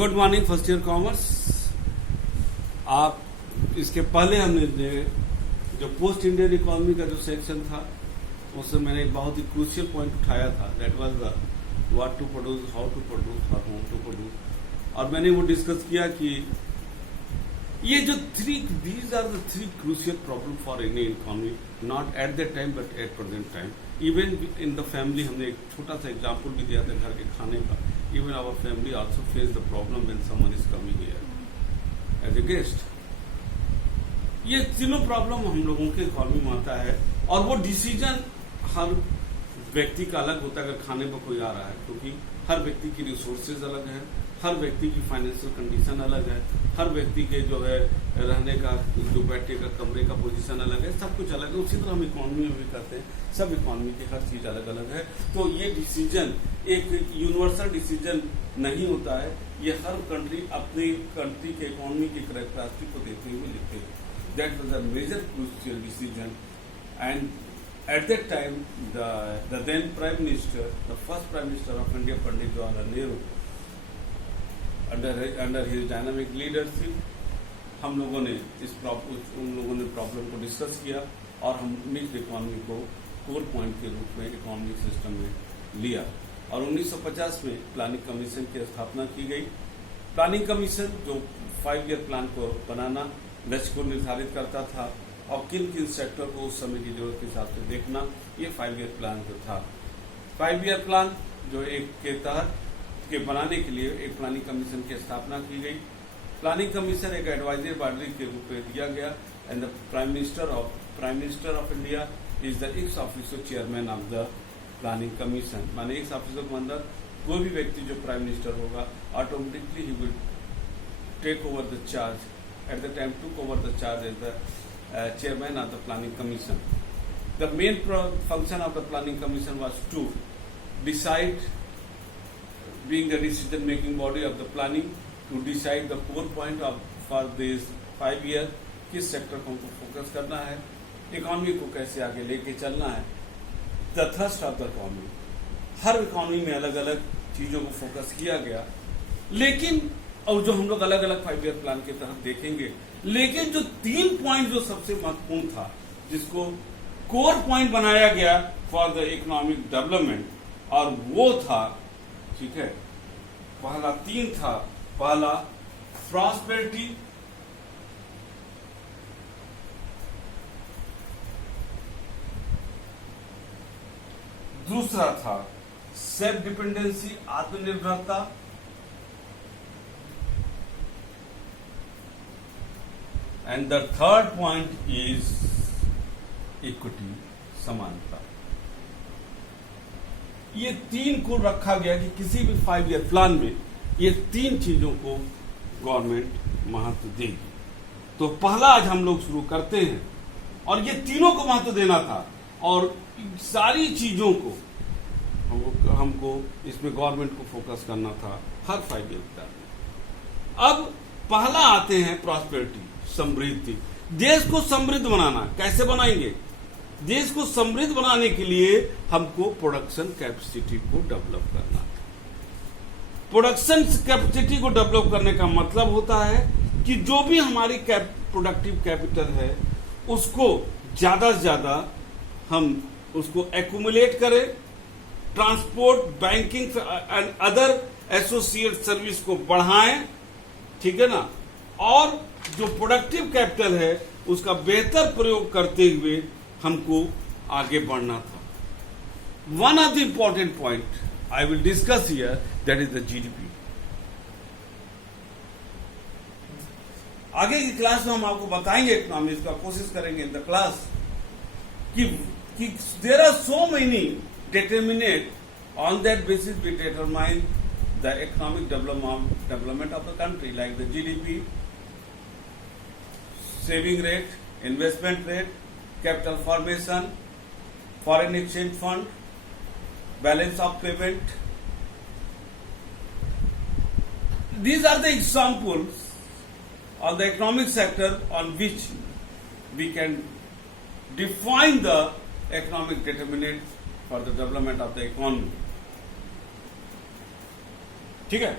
Good morning first year commerce. आप इसके पहले हमने जो पोस्ट इंडियन इकोनॉमी का जो सेक्शन था उसमें मैंने एक बहुत ही क्रूशियल पॉइंट उठाया था, that was the what to produce, how to produce और होम टू प्रोड्यूस। और मैंने वो डिस्कस किया कि ये जो these are the three crucial problem for Indian economy, not at that time but at present time. Even in the family हमने एक छोटा सा एग्जाम्पल भी दिया था घर के खाने का। Even our family also face the problem when someone is coming here as a guest. ये तीनों प्रॉब्लम हम लोगों के इकोनॉमी में आता है और वो डिसीजन हर व्यक्ति का अलग होता है अगर खाने पर कोई आ रहा है, क्योंकि हर व्यक्ति की रिसोर्सेज अलग है, हर व्यक्ति की फाइनेंशियल कंडीशन अलग है, हर व्यक्ति के जो है रहने का, जो बैठने का, कमरे का पोजीशन अलग है, सब कुछ अलग है। उसी तरह हम इकोनॉमी में भी करते हैं, सब इकोनॉमी की हर चीज अलग अलग है। तो ये डिसीजन एक यूनिवर्सल डिसीजन नहीं होता है, ये हर कंट्री अपनी कंट्री के इकोनॉमी की कैरेक्टरिस्टिक को देखते हुए लिखते हैं। That was a major crucial decision and at that time the then prime minister, the first prime minister of India, Pandit Jawaharlal Nehru, under his dynamic leadership, हम लोगों ने उन लोगों ने प्रॉब्लम को डिस्कस किया और हम मिक्स्ड इकोनॉमी को कोर पॉइंट के रूप में इकोनॉमिक सिस्टम में लिया। और 1950 में प्लानिंग कमीशन की स्थापना की गई। प्लानिंग कमीशन जो 5 ईयर प्लान को बनाना, लक्ष्य को निर्धारित करता था और किन किन सेक्टर को उस समय की जरूरत के हिसाब से देखना, ये 5 ईयर प्लान जो था। 5 ईयर प्लान जो एक के तहत के बनाने के लिए एक प्लानिंग कमीशन की स्थापना की गई। प्लानिंग कमीशन एक एडवाइजरी बॉडी के रूप में दिया गया and the prime minister of India is the ex officer chairman of the planning commission. माने एक्स ऑफिसर के अंदर कोई भी व्यक्ति जो प्राइम मिनिस्टर होगा ऑटोमेटिकली ही will take over the charge, at the time took over the charge as the chairman of the planning commission. The main function of the planning commission was to decide, being the decision making body of the planning, to decide the core point of for this 5 year, किस sector को हमको focus करना है, economy को कैसे आगे लेके चलना है, the thrust of the economy. Her economy में अलग अलग चीजों को फोकस किया गया, लेकिन और जो हम लोग अलग अलग 5 ईयर प्लान के तहत देखेंगे, लेकिन जो 3 पॉइंट जो सबसे महत्वपूर्ण था, जिसको कोर पॉइंट बनाया गया फॉर द इकोनॉमिक डेवलपमेंट, और वो था, ठीक है, पहला 3 था। पहला प्रॉस्पेरिटी, दूसरा था सेल्फ डिपेंडेंसी, आत्मनिर्भरता, and the third point is equity, समानता। ये 3 को रखा गया कि किसी भी 5 ईयर प्लान में ये 3 चीजों को गवर्नमेंट महत्व देगी। तो पहला आज हम लोग शुरू करते हैं और ये तीनों को महत्व देना था और सारी चीजों को हमको इसमें गवर्नमेंट को फोकस करना था हर 5 ईयर प्लान में। अब पहला आते हैं प्रॉस्पेरिटी, समृद्धि। देश को समृद्ध बनाना, कैसे बनाएंगे? देश को समृद्ध बनाने के लिए हमको प्रोडक्शन कैपेसिटी को डेवलप करना। प्रोडक्शन कैपेसिटी को डेवलप करने का मतलब होता है कि जो भी हमारी प्रोडक्टिव कैपिटल है उसको ज्यादा से ज्यादा हम उसको एक्यूमुलेट करें, transport, banking and other associate service को बढ़ाएं, ठीक है ना, और जो प्रोडक्टिव कैपिटल है उसका बेहतर प्रयोग करते हुए हमको आगे बढ़ना था। One of the important point I will discuss here, that is the GDP. आगे की क्लास में हम आपको बताएंगे, इकोनॉमिक्स का कोशिश करेंगे इन द क्लास कि there are so many determinate, on that basis we determine the economic development of the country, like the GDP, saving rate, investment rate, capital formation, foreign exchange fund, balance of payment. These are the examples of the economic sector on which we can define the economic determinants for the development of the economy. ठीक है,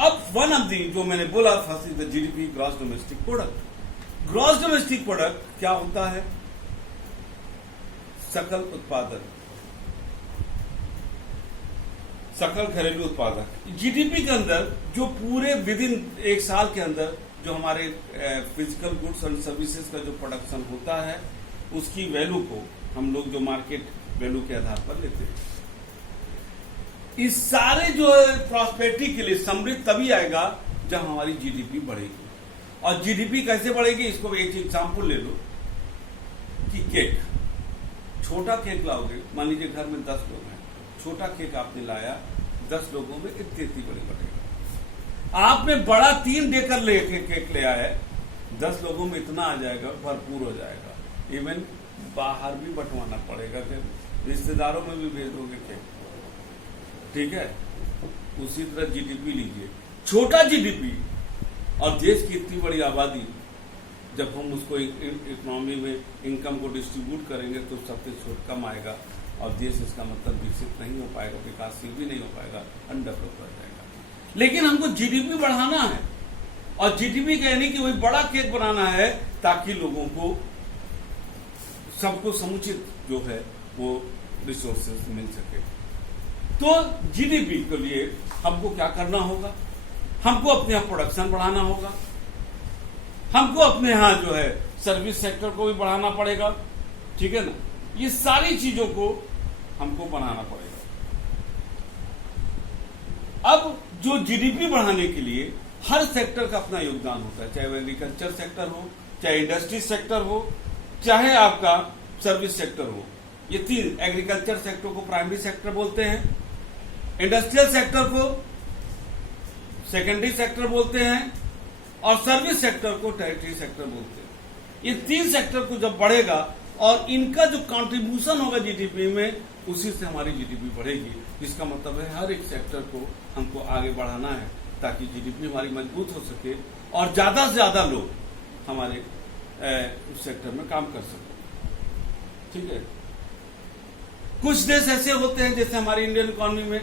अब one of the जो मैंने बोला first is the GDP, gross domestic product. Gross domestic product क्या होता है? सकल उत्पादन, सकल घरेलू उत्पादक। जीडीपी के अंदर जो पूरे विद इन एक साल के अंदर जो हमारे फिजिकल गुड्स एंड सर्विसेज का जो प्रोडक्शन होता है उसकी वैल्यू को हम लोग जो मार्केट वैल्यू के आधार पर लेते हैं। इस सारे जो प्रॉस्पेरिटी के लिए समृद्ध तभी आएगा जब हमारी जीडीपी बढ़ेगी। और जीडीपी कैसे बढ़ेगी? इसको एक एग्जांपल ले लो कि केक, छोटा केक लाओगे, मान लीजिए घर में 10 लोग हैं, छोटा केक आपने लाया, 10 लोगों में इतनी बड़ी बढ़ेगा। आपने बड़ा 3 डेकर लेके केक ले आए, 10 लोगों में इतना आ जाएगा, भरपूर हो जाएगा। इवन बाहर भी बंटवाना पड़ेगा, रिश्तेदारों में भी भेज दोगे केक, ठीक है। उसी तरह जीडीपी लीजिए, छोटा जीडीपी और देश की इतनी बड़ी आबादी, जब हम उसको इकोनॉमी में इनकम को डिस्ट्रीब्यूट करेंगे तो सबसे छोट कम आएगा और देश इसका मतलब विकसित नहीं हो पाएगा, विकासशील भी नहीं हो पाएगा, अनडेवलप हो जाएगा। लेकिन हमको जीडीपी बढ़ाना है और जीडीपी कहने की वही बड़ा केक बनाना है ताकि लोगों को सबको समुचित जो है वो रिसोर्सेज मिल सके। तो जीडीपी के लिए हमको क्या करना होगा? हमको अपने यहाँ प्रोडक्शन बढ़ाना होगा, हमको अपने यहाँ जो है सर्विस सेक्टर को भी बढ़ाना पड़ेगा, ठीक है ना। ये सारी चीजों को हमको बनाना पड़ेगा। अब जो जीडीपी बढ़ाने के लिए हर सेक्टर का अपना योगदान होता है, चाहे वो एग्रीकल्चर सेक्टर हो, चाहे इंडस्ट्री सेक्टर हो, चाहे आपका सर्विस सेक्टर हो। ये 3 एग्रीकल्चर सेक्टर को प्राइमरी सेक्टर बोलते हैं, इंडस्ट्रियल सेक्टर को सेकेंडरी सेक्टर बोलते हैं और सर्विस सेक्टर को टेरिटरी सेक्टर बोलते हैं। ये 3 सेक्टर को जब बढ़ेगा और इनका जो कंट्रीब्यूशन होगा जीडीपी में, उसी से हमारी जीडीपी बढ़ेगी। इसका मतलब है हर एक सेक्टर को हमको आगे बढ़ाना है ताकि जीडीपी हमारी मजबूत हो सके और ज्यादा से ज्यादा लोग हमारे उस सेक्टर में काम कर सके, ठीक है। कुछ देश ऐसे होते हैं जैसे हमारी इंडियन इकोनॉमी में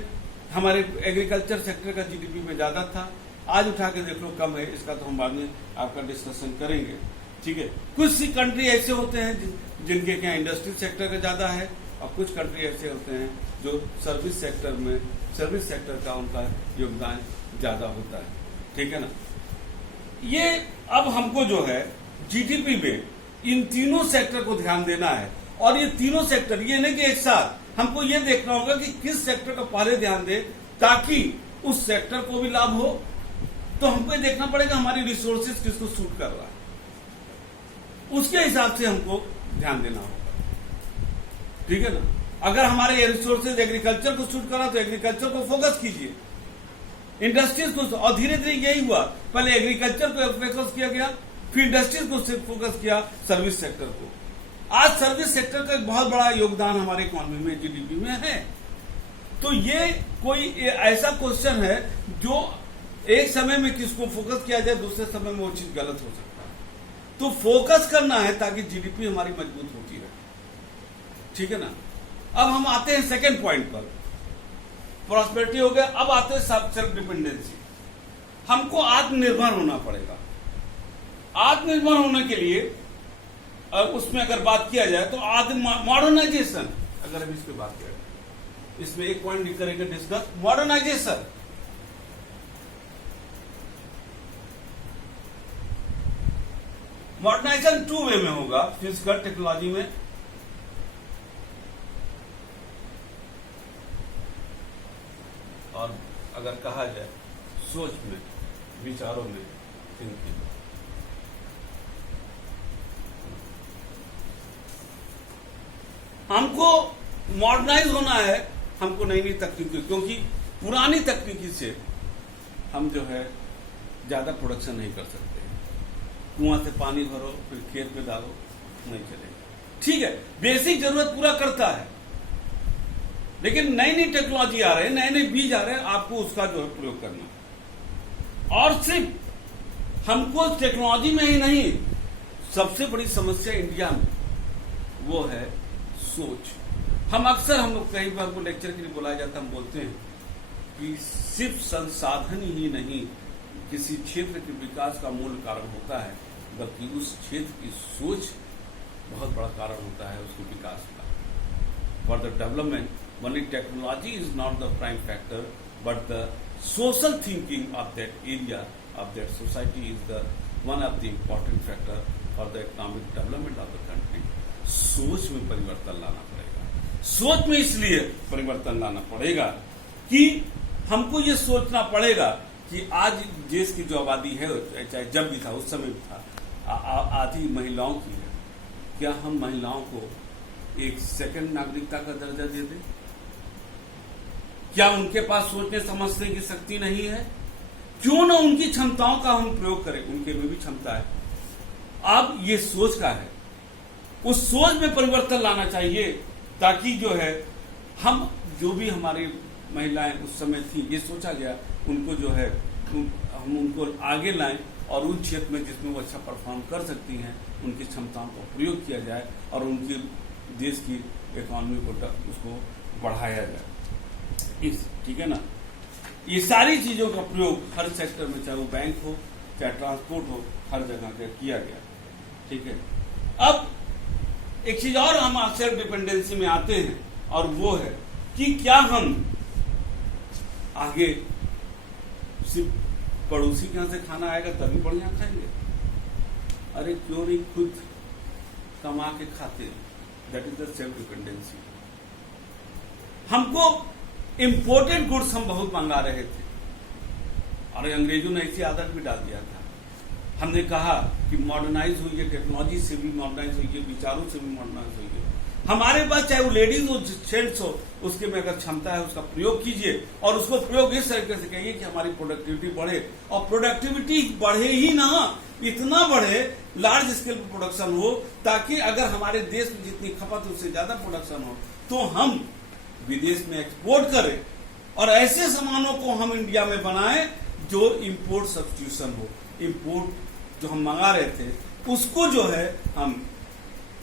हमारे एग्रीकल्चर सेक्टर का जीडीपी में ज्यादा था, आज उठा के देख लो कम है, इसका तो हम बाद में आपका डिस्कशन करेंगे, ठीक है। कुछ कंट्री ऐसे होते हैं जिनके क्या इंडस्ट्री सेक्टर का ज्यादा है और कुछ कंट्री ऐसे होते हैं जो सर्विस सेक्टर का उनका योगदान ज्यादा होता है, ठीक है ना। ये अब हमको जो है जीडीपी में इन तीनों सेक्टर को ध्यान देना है और ये तीनों सेक्टर ये नहीं कि एक साथ, हमको ये देखना होगा कि किस सेक्टर का पहले ध्यान दे ताकि उस सेक्टर को भी लाभ हो। तो हमको ये देखना पड़ेगा हमारी रिसोर्सेज किसको सूट कर रहा है, उसके हिसाब से हमको ध्यान देना होगा, ठीक है ना। अगर हमारे रिसोर्सेज एग्रीकल्चर को सूट कर रहा तो एग्रीकल्चर को फोकस कीजिए, इंडस्ट्रीज को, और धीरे धीरे यही हुआ, पहले एग्रीकल्चर को फोकस किया गया, फिर इंडस्ट्रीज को फोकस किया, सर्विस सेक्टर को। आज सर्विस सेक्टर का एक बहुत बड़ा योगदान हमारे इकोनॉमी में, जीडीपी में है। तो ये कोई ऐसा क्वेश्चन है जो एक समय में किसको फोकस किया जाए, दूसरे समय में वो चीज गलत हो सकता है। तो फोकस करना है ताकि जीडीपी हमारी मजबूत होती रहे, ठीक है ना। अब हम आते हैं सेकेंड पॉइंट पर, प्रॉस्पेरिटी हो गया। अब आते हैं सेल्फ डिपेंडेंसी। हमको आत्मनिर्भर होना पड़ेगा। आत्मनिर्भर होने के लिए उसमें अगर बात किया जाए तो मॉडर्नाइजेशन, अगर हम इस पे बात करें, इसमें एक पॉइंट करेंगे डिस्कस, मॉडर्नाइजेशन। मॉडर्नाइजेशन 2 वे में होगा, फिजिकल टेक्नोलॉजी में और अगर कहा जाए सोच में, विचारों में, थिंकिंग। हमको मॉडर्नाइज होना है, हमको नई नई तकनीकी, क्योंकि पुरानी तकनीकी से हम जो है ज्यादा प्रोडक्शन नहीं कर सकते। कुआं से पानी भरो फिर खेत में डालो, नहीं चलेगा, ठीक है। बेसिक जरूरत पूरा करता है, लेकिन नई नई टेक्नोलॉजी आ रहे हैं, नए नए बीज आ रहे हैं, आपको उसका जो है प्रयोग करना है। और सिर्फ हमको टेक्नोलॉजी में ही नहीं, सबसे बड़ी समस्या इंडिया में वो है सोच। हम अक्सर, हम लोग कई बार को लेक्चर के लिए बुलाया जाता है, हम बोलते हैं कि सिर्फ संसाधन ही नहीं किसी क्षेत्र के विकास का मूल कारण होता है, बल्कि उस क्षेत्र की सोच बहुत बड़ा कारण होता है उसके विकास का। For the development only technology is not the prime factor, but the social thinking of that area, of that society is the one of the important factor for the economic development of the country. सोच में परिवर्तन लाना पड़ेगा। सोच में इसलिए परिवर्तन लाना पड़ेगा कि हमको ये सोचना पड़ेगा कि आज देश की जो आबादी है, चाहे जब भी था उस समय भी था, आधी महिलाओं की है। क्या हम महिलाओं को एक सेकंड नागरिकता का दर्जा दे दें? क्या उनके पास सोचने समझने की शक्ति नहीं है? क्यों ना उनकी क्षमताओं का हम प्रयोग करें, उनके में भी क्षमता है। अब ये सोच का है, उस सोच में परिवर्तन लाना चाहिए ताकि जो है हम जो भी हमारी महिलाएं उस समय थी, ये सोचा गया उनको जो है हम उनको आगे लाएं और उन क्षेत्र में जिसमें वो अच्छा परफॉर्म कर सकती हैं उनकी क्षमताओं का प्रयोग किया जाए और उनकी देश की इकोनॉमी को उसको बढ़ाया जाए। ठीक है ना, ये सारी चीजों का प्रयोग हर सेक्टर में, चाहे वो बैंक हो चाहे ट्रांसपोर्ट हो, हर जगह पे किया गया। ठीक है, अब एक चीज और हम सेल्फ डिपेंडेंसी में आते हैं और वो है कि क्या हम आगे सिर्फ पड़ोसी के यहां से खाना आएगा तभी बढ़िया खाएंगे? अरे क्यों नहीं खुद कमा के खाते? That is the self dependency. हमको इम्पोर्टेड गुड्स हम बहुत मंगा रहे थे और अंग्रेजों ने ऐसी आदत भी डाल दिया था। हमने कहा कि मॉडर्नाइज हुई है, टेक्नोलॉजी से भी मॉडर्नाइज हुई है, विचारों से भी मॉडर्नाइज हुई है। हमारे पास चाहे वो लेडीज हो जेंट्स हो, उसके में अगर क्षमता है उसका प्रयोग कीजिए और उसको प्रयोग इस तरीके से कहिए कि हमारी प्रोडक्टिविटी बढ़े। और प्रोडक्टिविटी बढ़े ही ना, इतना बढ़े, लार्ज स्केल पर प्रोडक्शन हो, ताकि अगर हमारे देश में जितनी खपत है उससे ज्यादा प्रोडक्शन हो तो हम विदेश में एक्सपोर्ट करें और ऐसे सामानों को हम इंडिया में बनाएं जो इंपोर्ट सब्स्टिट्यूशन हो। इंपोर्ट जो हम मंगा रहे थे उसको जो है हम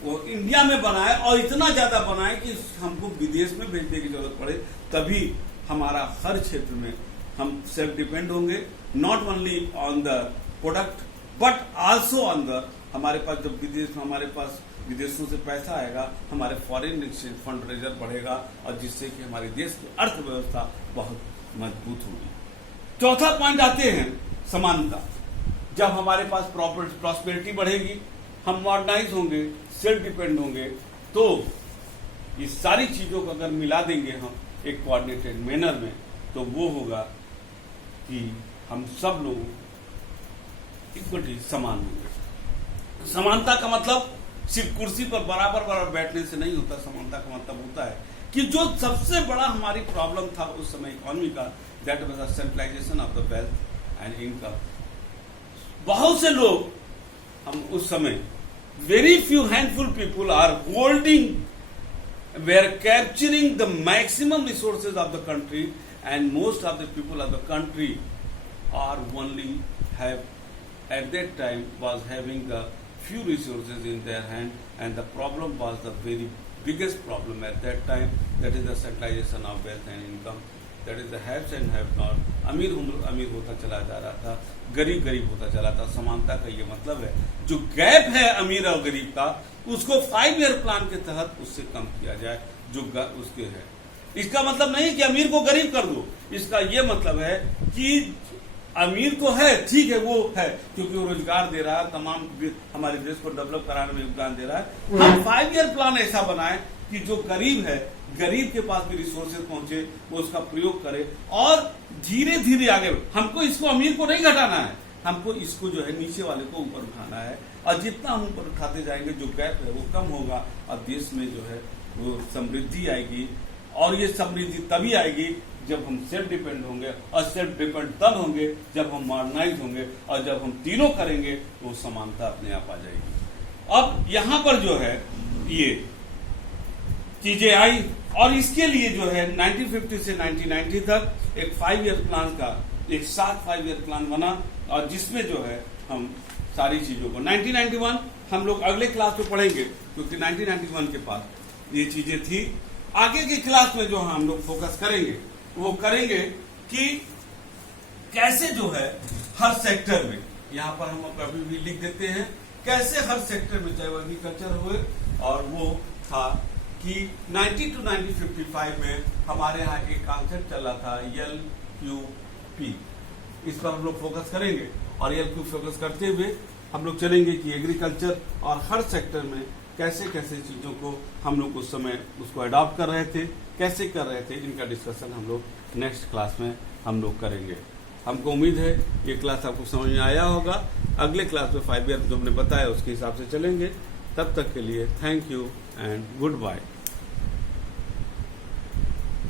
वो इंडिया में बनाए और इतना ज्यादा बनाए कि हमको विदेश में भेजने की जरूरत पड़े, तभी हमारा हर क्षेत्र में हम सेल्फ डिपेंड होंगे। Not only on the product but also on the, हमारे पास जब विदेश में हमारे पास विदेशों से पैसा आएगा, हमारे फॉरेन एक्सचेंज फंड रिजर्व बढ़ेगा और जिससे कि हमारे देश की अर्थव्यवस्था बहुत मजबूत होगी। चौथा पॉइंट आते हैं समानता। जब हमारे पास प्रॉस्पेरिटी बढ़ेगी, हम मॉडर्नाइज होंगे, सेल्फ डिपेंड होंगे, तो ये सारी चीजों को अगर मिला देंगे हम एक कोऑर्डिनेटेड मैनर में, तो वो होगा कि हम सब लोग इक्वली समान होंगे। समानता का मतलब सिर्फ कुर्सी पर बराबर बराबर बैठने से नहीं होता। समानता का मतलब होता है कि जो सबसे बड़ा हमारी प्रॉब्लम था उस समय इकोनॉमी का, that was the centralisation of the wealth and income. बहुत से लोग हम उस समय, very few handful people are holding, were capturing the maximum resources of the country and most of the people of the country are only have at that time was having the few resources in their hand, and the problem was the very biggest problem at that time, that is the centralization of wealth and income, that is the haves and have not। अमीर होता चला जा रहा था, गरीब होता चला था। समानता का ये मतलब है जो गैप है अमीर और गरीब का, उसको 5 ईयर प्लान के तहत उससे कम किया जाए जो उसके है। इसका मतलब नहीं कि अमीर को गरीब कर दो, इसका ये मतलब है कि अमीर को है, ठीक है, वो है क्योंकि वो रोजगार दे रहा है, तमाम हमारे देश को डेवलप कराने में योगदान दे रहा है। हम 5 ईयर प्लान ऐसा बनाए कि जो गरीब है, गरीब के पास भी रिसोर्सेज पहुंचे, वो उसका प्रयोग करे और धीरे धीरे आगे। हमको इसको अमीर को नहीं घटाना है, हमको इसको जो है नीचे वाले को ऊपर उठाना है और जितना हम ऊपर उठाते जाएंगे जो गैप है वो कम होगा और देश में जो है वो समृद्धि आएगी। और ये समृद्धि तभी आएगी जब हम सेल्फ डिपेंड होंगे, और सेल्फ डिपेंड तब होंगे जब हम मॉडर्नाइज होंगे, और जब हम तीनों करेंगे तो समानता अपने आप आ जाएगी। अब यहां पर जो है ये चीजें आई और इसके लिए जो है 1950 से 1990 तक एक 5 ईयर प्लान का एक साथ 5 ईयर प्लान बना और जिसमें जो है हम सारी चीजों को 1991 हम लोग अगले क्लास में पढ़ेंगे क्योंकि 1991 के पास ये चीजें थी। आगे की क्लास में जो हम लोग फोकस करेंगे वो करेंगे कि कैसे जो है हर सेक्टर में, यहां पर हम कभी भी लिख देते हैं, कैसे हर सेक्टर में चाहे वो एग्रीकल्चर हुए, और वो था कि 90 to 1955 में हमारे यहाँ एक कॉन्सेप्ट चला था LQP। इस पर हम लोग फोकस करेंगे और LQP फोकस करते हुए हम लोग चलेंगे कि एग्रीकल्चर और हर सेक्टर में कैसे कैसे चीजों को हम लोग उस समय उसको अडॉप्ट कर रहे थे, कैसे कर रहे थे, इनका डिस्कशन हम लोग नेक्स्ट क्लास में हम लोग करेंगे। हमको उम्मीद है ये क्लास आपको समझ में आया होगा। अगले क्लास में 5 ईयर जो हमने बताया उसके हिसाब से चलेंगे। तब तक के लिए thank you and good bye.